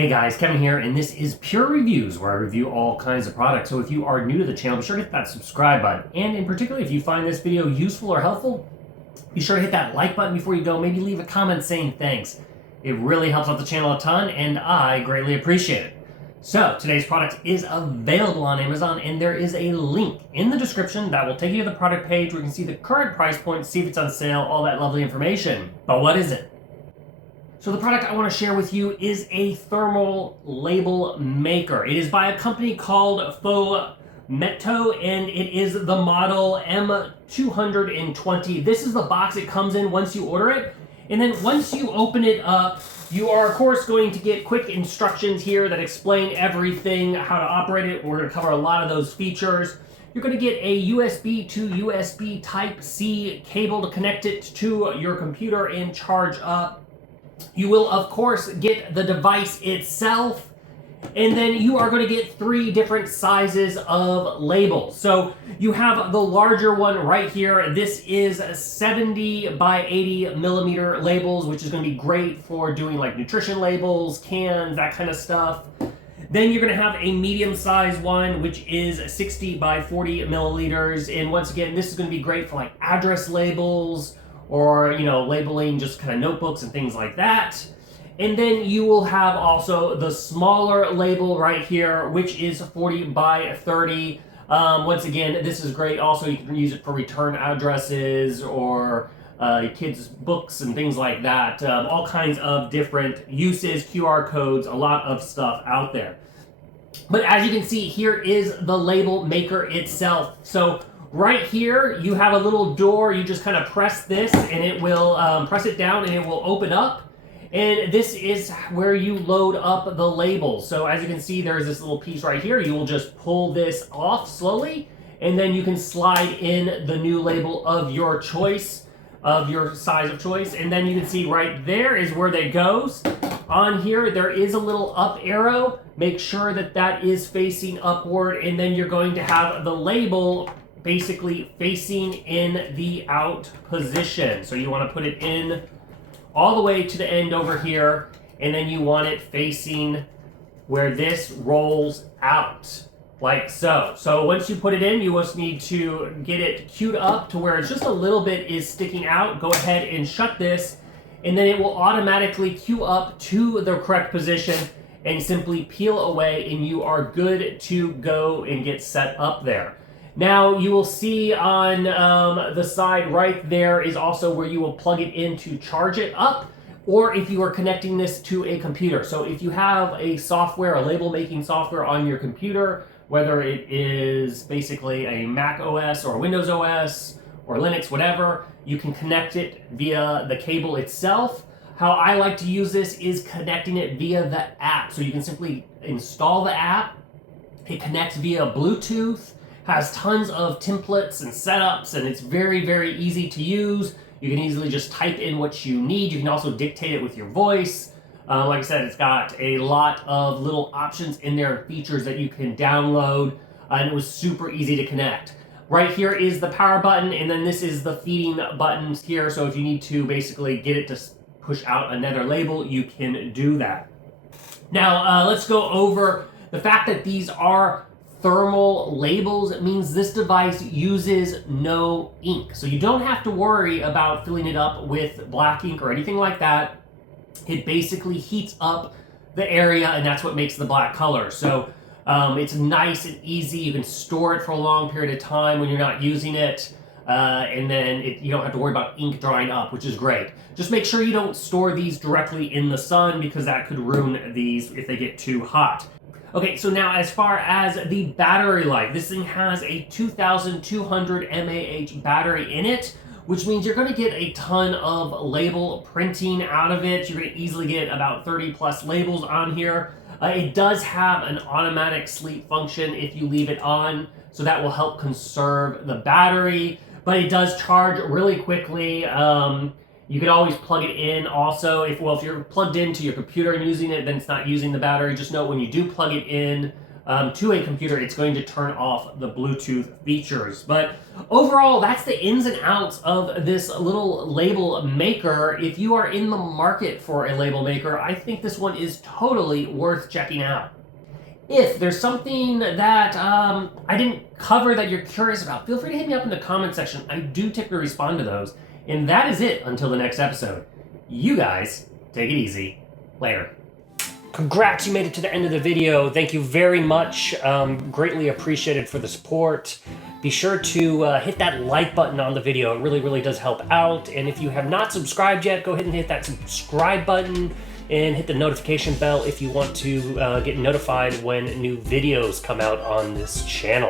Hey guys, Kevin here, and this is Purereviews, where I review all kinds of products. So if you are new to the channel, be sure to hit that subscribe button. And in particular, if you find this video useful or helpful, be sure to hit that like button before you go. Maybe leave a comment saying thanks. It really helps out the channel a ton, and I greatly appreciate it. So today's product is available on Amazon, and there is a link in the description that will take you to the product page where you can see the current price point, see if it's on sale, all that lovely information. But what is it? So the product I want to share with you is a thermal label maker. It is by a company called Phomemo, and it is the model M220. This is the box it comes in once you order it. And then once you open it up, you are of course going to get quick instructions here that explain everything, how to operate it. We're going to cover a lot of those features. You're going to get a USB to USB Type-C cable to connect it to your computer and charge up. You will, of course, get the device itself, and then you are going to get 3 different sizes of labels. So you have the larger one right here. This is 70 by 80 millimeter labels, which is going to be great for doing like nutrition labels, cans, that kind of stuff. Then you're going to have a medium-sized one, which is 60 by 40 milliliters. And once again, this is going to be great for like address labels, or, you know, labeling just kind of notebooks and things like that. And then you will have also the smaller label right here, which is 40 by 30. Once again, this is great. Also, you can use it for return addresses or kids' books and things like that. All kinds of different uses, QR codes, a lot of stuff out there. But as you can see, here is the label maker itself. So right here, you have a little door. You just kind of press this, and it will press it down, and it will open up. And this is where you load up the labels. So as you can see, there's this little piece right here. You will just pull this off slowly, and then you can slide in the new label of your choice, of your size of choice. And then you can see right there is where that goes. On here, there is a little up arrow. Make sure that that is facing upward, and then you're going to have the label basically facing in the out position. So you want to put it in all the way to the end over here, and then you want it facing where this rolls out, like so. So once you put it in, you just need to get it queued up to where it's just a little bit is sticking out. Go ahead and shut this, and then it will automatically queue up to the correct position, and simply peel away, and you are good to go and get set up there. Now you will see on the side right there is also where you will plug it in to charge it up, or if you are connecting this to a computer. So if you have a software, a label making software on your computer, whether it is basically a Mac OS or Windows OS or Linux, whatever, you can connect it via the cable itself. How I like to use this is connecting it via the app. So you can simply install the app. It connects via Bluetooth. Has tons of templates and setups, and it's very, very easy to use. You can easily just type in what you need. You can also dictate it with your voice. Like I said, it's got a lot of little options in there, features that you can download, and it was super easy to connect. Right here is the power button, and then this is the feeding buttons here. So if you need to basically get it to push out another label, you can do that. Now, let's go over the fact that these are thermal labels. It means this device uses no ink. So you don't have to worry about filling it up with black ink or anything like that. It basically heats up the area, and that's what makes the black color. So it's nice and easy. You can store it for a long period of time when you're not using it. And then you don't have to worry about ink drying up, which is great. Just make sure you don't store these directly in the sun, because that could ruin these if they get too hot. Okay, so now as far as the battery life, this thing has a 2,200 mAh battery in it, which means you're going to get a ton of label printing out of it. You're going to easily get about 30 plus labels on here. It does have an automatic sleep function if you leave it on, so that will help conserve the battery, but it does charge really quickly. You can always plug it in also. If you're plugged into your computer and using it, then it's not using the battery. Just note when you do plug it in, to a computer, it's going to turn off the Bluetooth features. But overall, that's the ins and outs of this little label maker. If you are in the market for a label maker, I think this one is totally worth checking out. If there's something that I didn't cover that you're curious about, feel free to hit me up in the comment section. I do typically respond to those. And that is it until the next episode. You guys, take it easy. Later. Congrats, you made it to the end of the video. Thank you very much. Greatly appreciated for the support. Be sure to hit that like button on the video. It really, really does help out. And if you have not subscribed yet, go ahead and hit that subscribe button and hit the notification bell if you want to get notified when new videos come out on this channel.